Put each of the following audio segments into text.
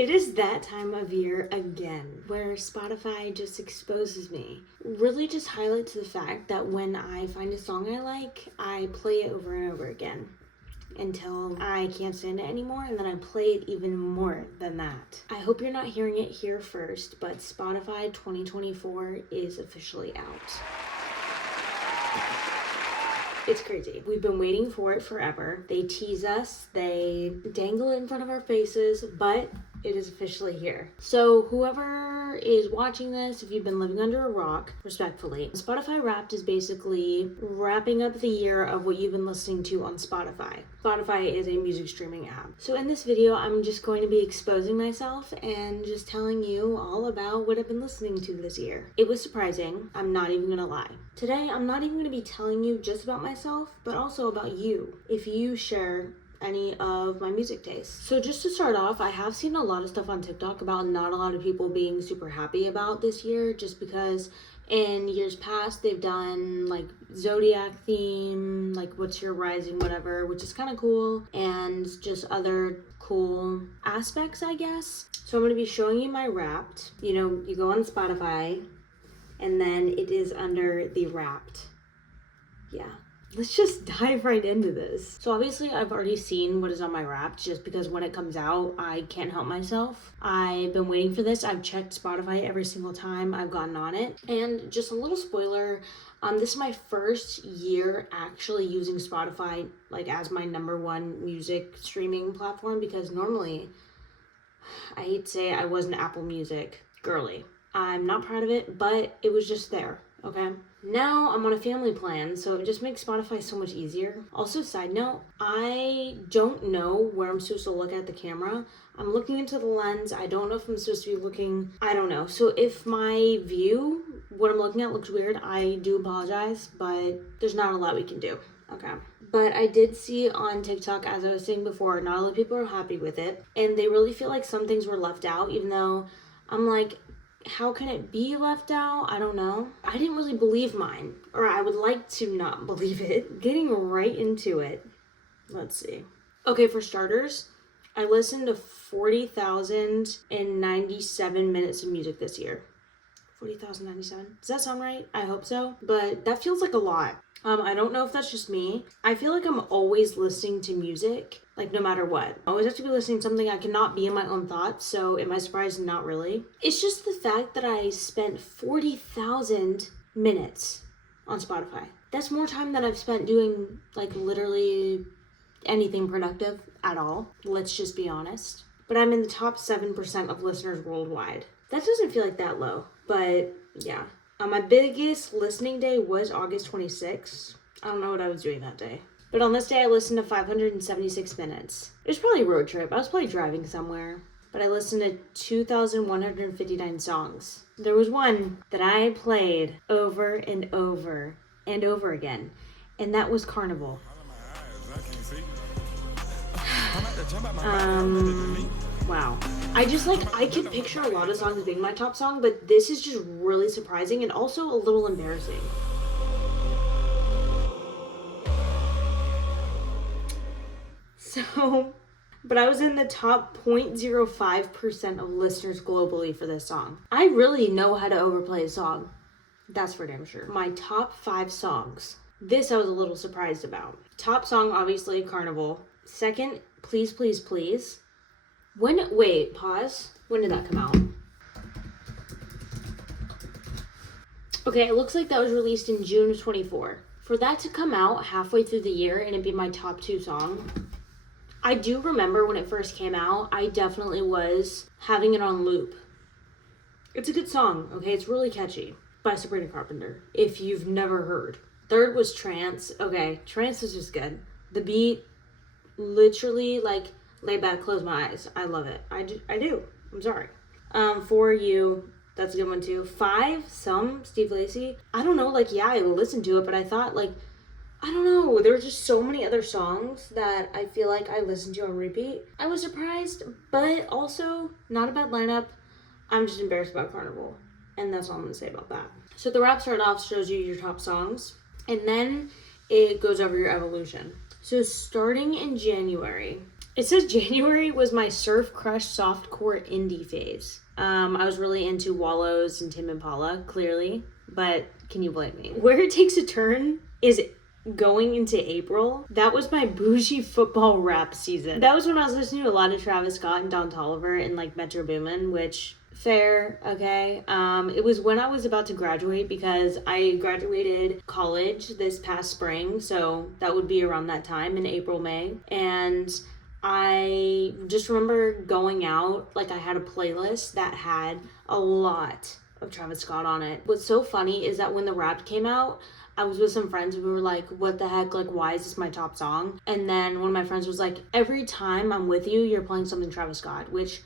It is that time of year again where Spotify just exposes me. Really just highlights the fact that when I find a song I like, I play it over and over again until I can't stand it anymore, and then I play it even more than that. I hope you're not hearing it here first, but Spotify 2024 is officially out. It's crazy. We've been waiting for it forever. They tease us, they dangle it in front of our faces, but it is officially here. So whoever is watching this, if you've been living under a rock, respectfully, Spotify Wrapped is basically wrapping up the year of what you've been listening to on Spotify. Spotify is a music streaming app. So in this video, I'm just going to be exposing myself and just telling you all about what I've been listening to this year. It was surprising. I'm not even gonna lie. Today, I'm not even gonna be telling you just about myself, but also about you. If you share any of my music tastes. So just to start off, I have seen a lot of stuff on TikTok about not a lot of people being super happy about this year, just because in years past they've done like zodiac theme, like what's your rising whatever, which is kind of cool, and just other cool aspects, I guess. So I'm going to be showing you my Wrapped. You know, you go on Spotify and then it is under the Wrapped. Yeah. Let's just dive right into this. So obviously I've already seen what is on my Wrapped, just because when it comes out, I can't help myself. I've been waiting for this. I've checked Spotify every single time I've gotten on it. And just a little spoiler, this is my first year actually using Spotify like as my #1 music streaming platform, because normally, I hate to say, I was an Apple Music girly. I'm not proud of it, but it was just there, okay? Now I'm on a family plan, so it just makes Spotify so much easier. Also, side note, I don't know where I'm supposed to look at the camera. I'm looking into the lens. I don't know if I'm supposed to be looking, I don't know. So if my view, what I'm looking at, looks weird, I do apologize, but there's not a lot we can do, okay? But I did see on TikTok, as I was saying before, not a lot of people are happy with it, and they really feel like some things were left out, even though I'm like, how can it be left out? I don't know. I didn't really believe mine, or I would like to not believe it. Getting right into it. Let's see. Okay, for starters, I listened to 40,097 minutes of music this year. 40,097? Does that sound right? I hope so. But that feels like a lot. I don't know if that's just me. I feel like I'm always listening to music, like no matter what. I always have to be listening to something. I cannot be in my own thoughts, so am I surprised? Not really. It's just the fact that I spent 40,000 minutes on Spotify. That's more time than I've spent doing like literally anything productive at all. Let's just be honest. But I'm in the top 7% of listeners worldwide. That doesn't feel like that low, but yeah. My biggest listening day was August 26th. I don't know what I was doing that day. But on this day, I listened to 576 minutes. It was probably a road trip. I was probably driving somewhere. But I listened to 2,159 songs. There was one that I played over and over and over again, and that was Carnival. Wow. I could picture a lot of songs being my top song, but this is just really surprising and also a little embarrassing. So, but I was in the top 0.05% of listeners globally for this song. I really know how to overplay a song. That's for damn sure. My top 5 songs. This I was a little surprised about. Top song, obviously, Carnival. Second, Please, Please, Please. Wait, pause. When did that come out? Okay, it looks like that was released in June of 24. For that to come out halfway through the year and it be my top 2 song, I do remember when it first came out, I definitely was having it on loop. It's a good song, okay? It's really catchy. By Sabrina Carpenter, if you've never heard. Third was Trance. Okay, Trance is just good. The beat, literally, like, lay back, close my eyes. I love it. I do. I'm sorry. For You, that's a good one too. 5, Steve Lacy. I don't know, like, yeah, I listened to it, but I thought, like, I don't know. There were just so many other songs that I feel like I listened to on repeat. I was surprised, but also not a bad lineup. I'm just embarrassed about Carnival. And that's all I'm going to say about that. So the Wrap start off shows you your top songs, and then it goes over your evolution. So starting in January, It says January was my surf crush softcore indie phase. I was really into Wallows and Tim Impala, clearly, but can you blame me? Where It Takes a Turn is going into April. That was my bougie football rap season. That was when I was listening to a lot of Travis Scott and Don Toliver and like Metro Boomin, which fair, okay. It was when I was about to graduate because I graduated college this past spring, so that would be around that time in April, May. And I just remember going out, like I had a playlist that had a lot of Travis Scott on it. What's so funny is that when the rap came out, I was with some friends and we were like, what the heck, like why is this my top song? And then one of my friends was like, every time I'm with you, you're playing something Travis Scott, which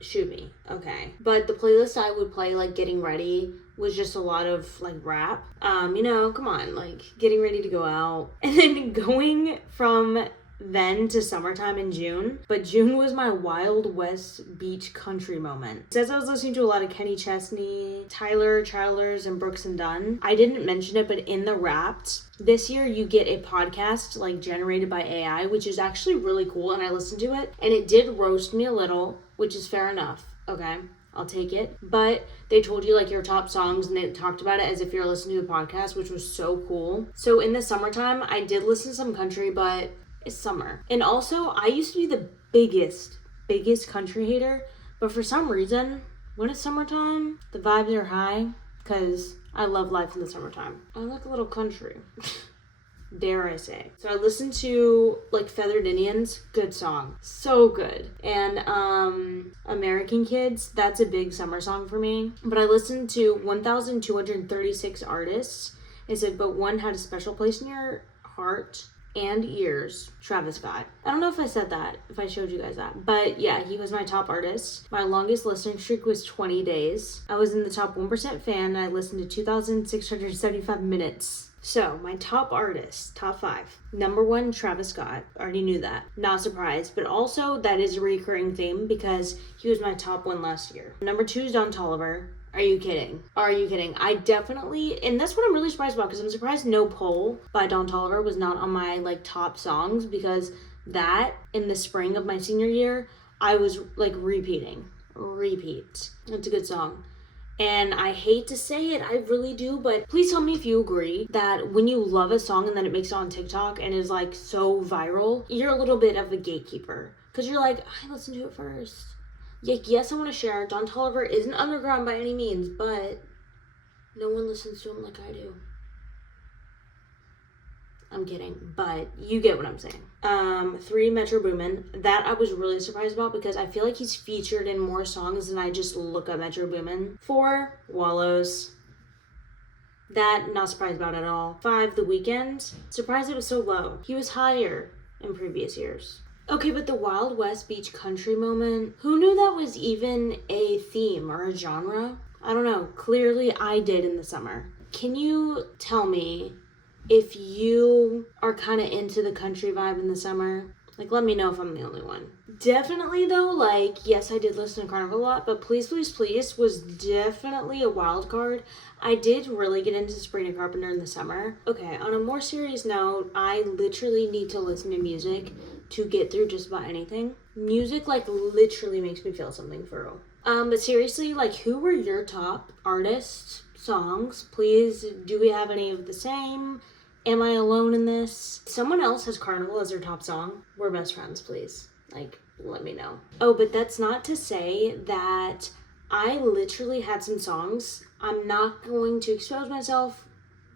shoot me, okay. But the playlist I would play like getting ready was just a lot of like rap. Come on, like getting ready to go out. And then going from then to summertime in June, but June was my Wild West beach country moment. It says I was listening to a lot of Kenny Chesney, Tyler Childers, and Brooks and Dunn. I didn't mention it, but in the Wrapped this year you get a podcast like generated by AI, which is actually really cool, and I listened to it and it did roast me a little, which is fair enough, okay, I'll take it. But they told you like your top songs and they talked about it as if you're listening to a podcast, which was so cool. So in the summertime I did listen to some country, but it's summer. And also, I used to be the biggest country hater, but for some reason, when it's summertime, the vibes are high, because I love life in the summertime. I like a little country, dare I say. So I listened to, like, Feathered Indians, good song, so good. And, American Kids, that's a big summer song for me. But I listened to 1,236 artists. It said, but one had a special place in your heart and ears, Travis Scott. I don't know if I said that, if I showed you guys that, but yeah, he was my top artist. My longest listening streak was 20 days. I was in the top 1% fan, and I listened to 2,675 minutes. So, my top artists, top 5. Number 1, Travis Scott. Already knew that. Not surprised, but also that is a recurring theme because he was my top 1 last year. Number 2 is Don Toliver. Are you kidding? Are you kidding? I definitely, and that's what I'm really surprised about, because I'm surprised No Pole by Don Toliver was not on my like top songs, because that in the spring of my senior year, I was like repeat. It's a good song. And I hate to say it, I really do, but please tell me if you agree that when you love a song and then it makes it on TikTok and is like so viral, you're a little bit of a gatekeeper. Because you're like, I listened to it first. Yes, I want to share. Don Toliver isn't underground by any means, but no one listens to him like I do. I'm kidding, but you get what I'm saying. 3, Metro Boomin. That I was really surprised about because I feel like he's featured in more songs than I just look up Metro Boomin. 4, Wallows. That, not surprised about at all. 5, The Weeknd. Surprised it was so low. He was higher in previous years. Okay, but the Wild West beach country moment, who knew that was even a theme or a genre? I don't know. Clearly I did in the summer. Can you tell me if you are kind of into the country vibe in the summer? Like, let me know if I'm the only one. Definitely, though, like, yes, I did listen to Carnival a lot, but Please, Please, Please was definitely a wild card. I did really get into Sabrina Carpenter in the summer. Okay, on a more serious note, I literally need to listen to music to get through just about anything. Music, like, literally makes me feel something for real. But seriously, like, who were your top artists, songs? Please, do we have any of the same? Am I alone in this? Someone else has Carnival as their top song. We're best friends, please. Like, let me know. Oh, but that's not to say that I literally had some songs, I'm not going to expose myself,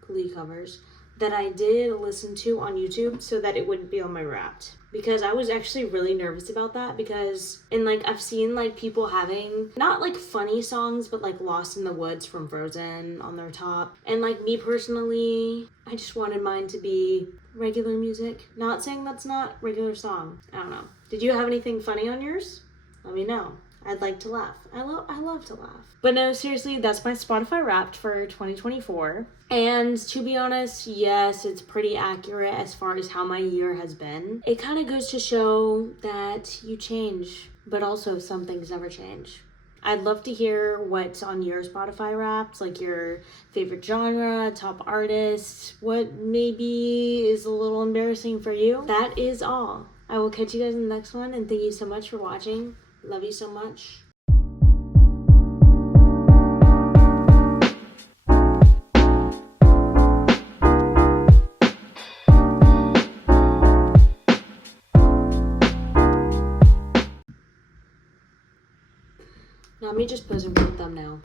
Glee covers, that I did listen to on YouTube so that it wouldn't be on my Wrapped. Because I was actually really nervous about that because, and like, I've seen like people having, not like funny songs, but like Lost in the Woods from Frozen on their top. And like me personally, I just wanted mine to be regular music. Not saying that's not regular song. I don't know. Did you have anything funny on yours? Let me know. I'd like to laugh. I love to laugh. But no, seriously, that's my Spotify Wrapped for 2024. And to be honest, yes, it's pretty accurate as far as how my year has been. It kind of goes to show that you change, but also some things never change. I'd love to hear what's on your Spotify Wrapped, like your favorite genre, top artist, what maybe is a little embarrassing for you. That is all. I will catch you guys in the next one, and thank you so much for watching. Love you so much. Now, me just posing for the thumbnail.